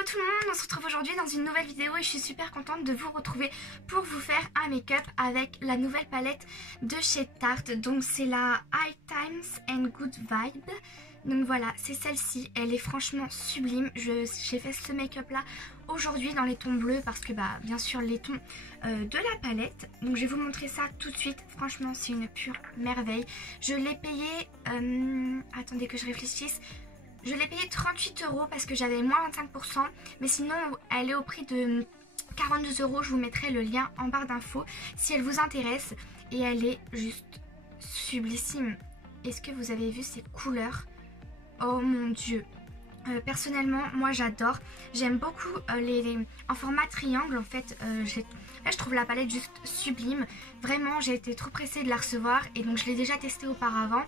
Hello tout le monde, on se retrouve aujourd'hui dans une nouvelle vidéo et je suis super contente de vous retrouver pour vous faire un make-up avec la nouvelle palette de chez Tarte. Donc c'est la High Times and Good Vibe. Donc voilà, c'est celle-ci, elle est franchement sublime. J'ai fait ce make-up là aujourd'hui dans les tons bleus parce que bien sûr les tons de la palette. Donc je vais vous montrer ça tout de suite, franchement c'est une pure merveille. Je l'ai payé, attendez que je réfléchisse. Je l'ai payé 38 € parce que j'avais moins 25%. Mais sinon, elle est au prix de 42 €. Je vous mettrai le lien en barre d'infos si elle vous intéresse. Et elle est juste sublissime. Est-ce que vous avez vu ces couleurs? Oh mon dieu! Personnellement, moi j'adore. J'aime beaucoup les en format triangle. En fait, là je trouve la palette juste sublime. Vraiment, j'ai été trop pressée de la recevoir et donc je l'ai déjà testée auparavant.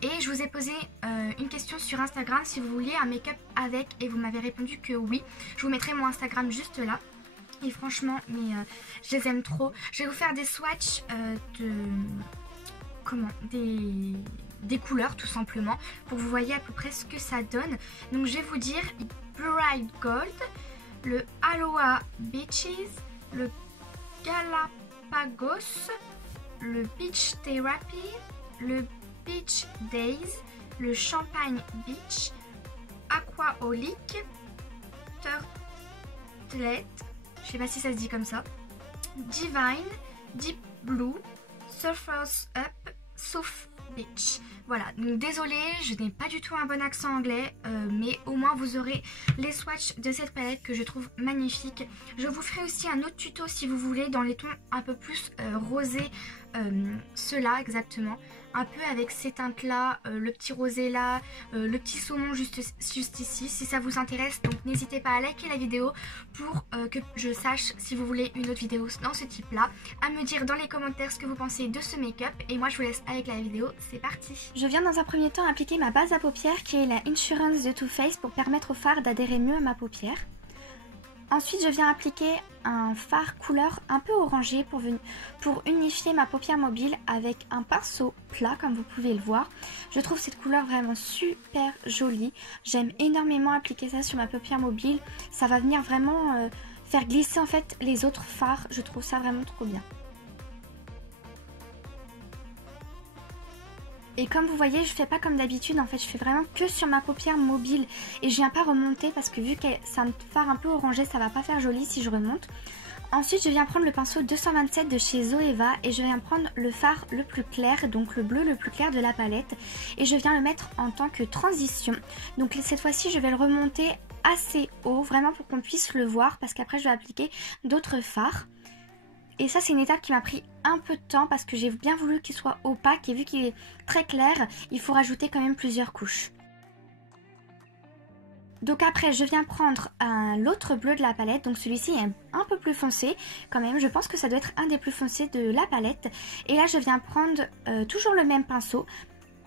Et je vous ai posé une question sur Instagram si vous vouliez un make-up avec et vous m'avez répondu que oui. Je vous mettrai mon Instagram juste là. Et franchement, je les aime trop. Je vais vous faire des swatchs des couleurs tout simplement pour que vous voyez à peu près ce que ça donne. Donc je vais vous dire Bright Gold, le Aloha Beaches, le Galapagos, le Beach Therapy, le Beach Days, le Champagne Beach, Aquaholic, Turtlet, je sais pas si ça se dit comme ça, Divine, Deep Blue, Surfers Up, South Beach. Voilà, donc désolée, je n'ai pas du tout un bon accent anglais, mais au moins vous aurez les swatchs de cette palette que je trouve magnifique. Je vous ferai aussi un autre tuto si vous voulez dans les tons un peu plus rosés, ceux-là exactement, un peu avec ces teintes là, le petit rosé là, le petit saumon juste ici, si ça vous intéresse. Donc n'hésitez pas à liker la vidéo pour que je sache si vous voulez une autre vidéo dans ce type là, à me dire dans les commentaires ce que vous pensez de ce make-up et moi je vous laisse avec la vidéo, c'est parti. Je viens dans un premier temps appliquer ma base à paupières qui est la Insurance de Too Faced pour permettre au fard d'adhérer mieux à ma paupière. Ensuite, je viens appliquer un fard couleur un peu orangé pour unifier ma paupière mobile avec un pinceau plat comme vous pouvez le voir. Je trouve cette couleur vraiment super jolie. J'aime énormément appliquer ça sur ma paupière mobile. Ça va venir vraiment faire glisser en fait les autres fards. Je trouve ça vraiment trop bien. Et comme vous voyez, je fais pas comme d'habitude, en fait je fais vraiment que sur ma paupière mobile et je viens pas remonter parce que vu que c'est un fard un peu orangé, ça va pas faire joli si je remonte. Ensuite je viens prendre le pinceau 227 de chez Zoeva et je viens prendre le fard le plus clair, donc le bleu le plus clair de la palette, et je viens le mettre en tant que transition. Donc cette fois-ci je vais le remonter assez haut, vraiment pour qu'on puisse le voir parce qu'après je vais appliquer d'autres fards. Et ça c'est une étape qui m'a pris un peu de temps parce que j'ai bien voulu qu'il soit opaque et vu qu'il est très clair, il faut rajouter quand même plusieurs couches. Donc après je viens prendre l'autre bleu de la palette, donc celui-ci est un peu plus foncé quand même, je pense que ça doit être un des plus foncés de la palette. Et là je viens prendre toujours le même pinceau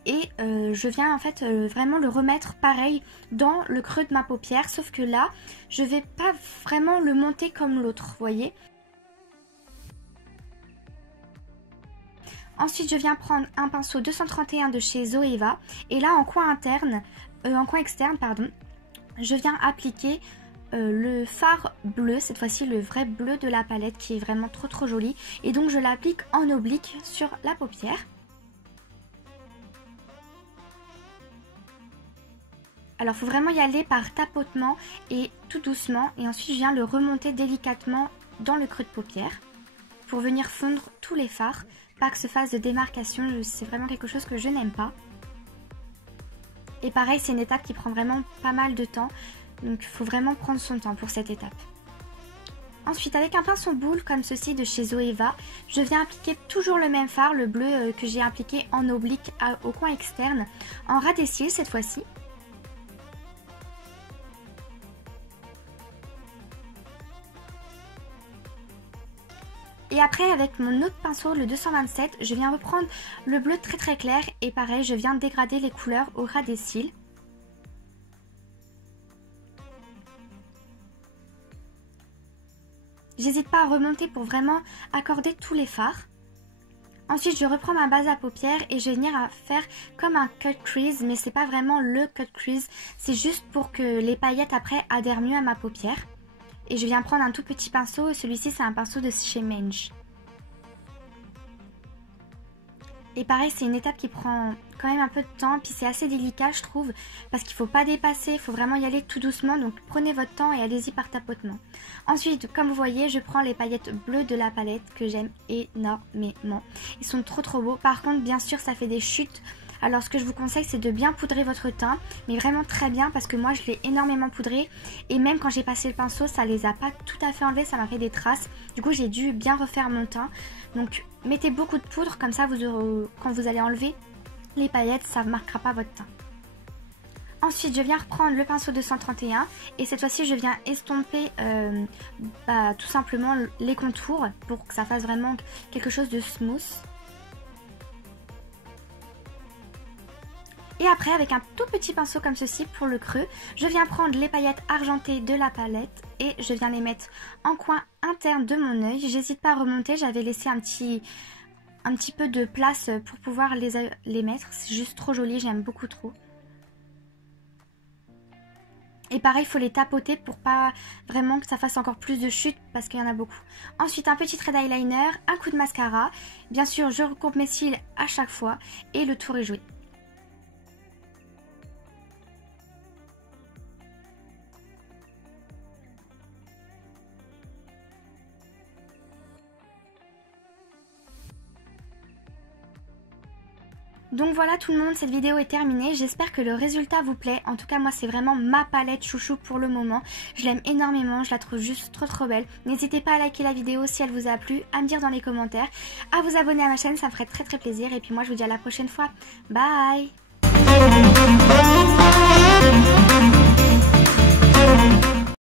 et je viens en fait vraiment le remettre pareil dans le creux de ma paupière, sauf que là je vais pas vraiment le monter comme l'autre, vous voyez. Ensuite, je viens prendre un pinceau 231 de chez Zoeva et là en coin externe, je viens appliquer le fard bleu, cette fois-ci le vrai bleu de la palette qui est vraiment trop joli et donc je l'applique en oblique sur la paupière. Alors il faut vraiment y aller par tapotement et tout doucement et ensuite je viens le remonter délicatement dans le creux de paupière pour venir fondre tous les fards. Pas que ce fasse de démarcation, c'est vraiment quelque chose que je n'aime pas. Et pareil, c'est une étape qui prend vraiment pas mal de temps, donc il faut vraiment prendre son temps pour cette étape. Ensuite, avec un pinceau boule comme ceci de chez Zoeva, je viens appliquer toujours le même fard, le bleu que j'ai appliqué en oblique au coin externe, en ras des cils cette fois-ci. Et après avec mon autre pinceau, le 227, je viens reprendre le bleu très clair et pareil, je viens dégrader les couleurs au ras des cils. J'hésite pas à remonter pour vraiment accorder tous les fards. Ensuite, je reprends ma base à paupières et je vais venir à faire comme un cut crease, mais c'est pas vraiment le cut crease, c'est juste pour que les paillettes après adhèrent mieux à ma paupière. Et je viens prendre un tout petit pinceau, celui-ci c'est un pinceau de chez Mange. Et pareil, c'est une étape qui prend quand même un peu de temps, puis c'est assez délicat je trouve, parce qu'il ne faut pas dépasser, il faut vraiment y aller tout doucement, donc prenez votre temps et allez-y par tapotement. Ensuite, comme vous voyez, je prends les paillettes bleues de la palette que j'aime énormément. Ils sont trop beaux, par contre bien sûr ça fait des chutes. Alors ce que je vous conseille c'est de bien poudrer votre teint, mais vraiment très bien parce que moi je l'ai énormément poudré et même quand j'ai passé le pinceau ça les a pas tout à fait enlevés, ça m'a fait des traces. Du coup j'ai dû bien refaire mon teint. Donc mettez beaucoup de poudre comme ça quand vous allez enlever les paillettes ça ne marquera pas votre teint. Ensuite je viens reprendre le pinceau 231 et cette fois-ci je viens estomper tout simplement les contours pour que ça fasse vraiment quelque chose de smooth. Et après, avec un tout petit pinceau comme ceci pour le creux, je viens prendre les paillettes argentées de la palette et je viens les mettre en coin interne de mon œil. J'hésite pas à remonter, j'avais laissé un petit peu de place pour pouvoir les mettre. C'est juste trop joli, j'aime beaucoup trop. Et pareil, il faut les tapoter pour pas vraiment que ça fasse encore plus de chutes parce qu'il y en a beaucoup. Ensuite, un petit trait d'eyeliner, un coup de mascara. Bien sûr, je recourbe mes cils à chaque fois et le tour est joué. Donc voilà tout le monde, cette vidéo est terminée, j'espère que le résultat vous plaît. En tout cas moi c'est vraiment ma palette chouchou pour le moment. Je l'aime énormément, je la trouve juste trop belle. N'hésitez pas à liker la vidéo si elle vous a plu, à me dire dans les commentaires, à vous abonner à ma chaîne, ça me ferait très plaisir. Et puis moi je vous dis à la prochaine fois, bye.